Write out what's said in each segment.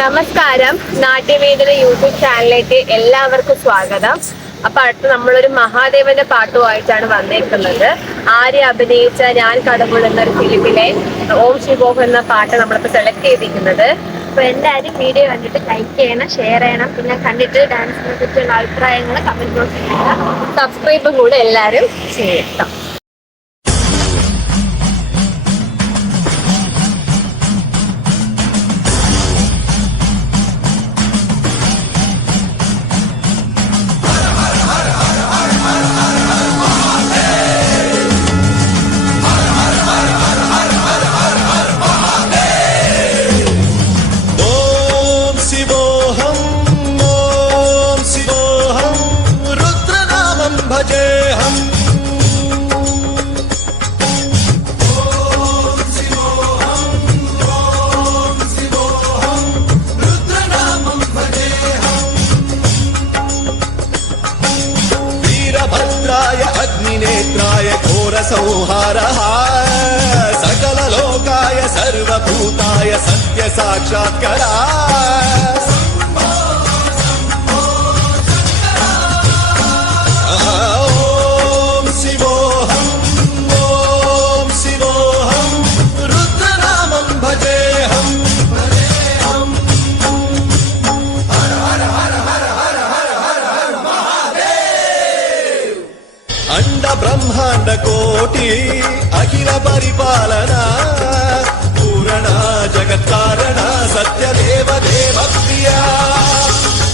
നമസ്കാരം. നാട്യവേദന യൂട്യൂബ് ചാനലിലേക്ക് എല്ലാവർക്കും സ്വാഗതം. അപ്പൊ അടുത്ത് നമ്മളൊരു മഹാദേവന്റെ പാട്ടുമായിട്ടാണ് വന്നേക്കുന്നത്. ആര്യ അഭിനയിച്ച ഞാൻ കടവുൾ എന്നൊരു ഫിലിമിലെ ഓം ശിവോഹം എന്ന പാട്ട് നമ്മളിപ്പോ സെലക്ട് ചെയ്തിരിക്കുന്നത്. അപ്പൊ എല്ലാവരും വീഡിയോ കണ്ടിട്ട് ലൈക്ക് ചെയ്യണം, ഷെയർ ചെയ്യണം, പിന്നെ കണ്ടിട്ട് ഡാൻസിനെ പറ്റിയുള്ള അഭിപ്രായങ്ങൾ കമന്റ് ബോക്സിൽ ചെയ്യണം. സബ്സ്ക്രൈബും കൂടെ എല്ലാവരും ചെയ്യണം. अग्निनेत्राय घोरसंहारः सकललोकाय सर्वभूताय सत्यसाक्षात्करा ॐ शिवोऽहम् ॐ शिवोऽहम् रुद्रनामं भजेऽहम् अंड ब्रह्मांड कोटि अखिल परिपालना पूरणा जगत्कारणा सत्यदेव देव प्रिया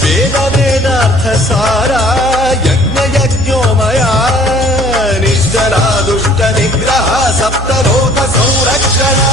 वेद वेदार्थ सारा यज्ञ यज्ञोमया निश्चला दुष्ट निग्रह सप्तलोक संरक्षणा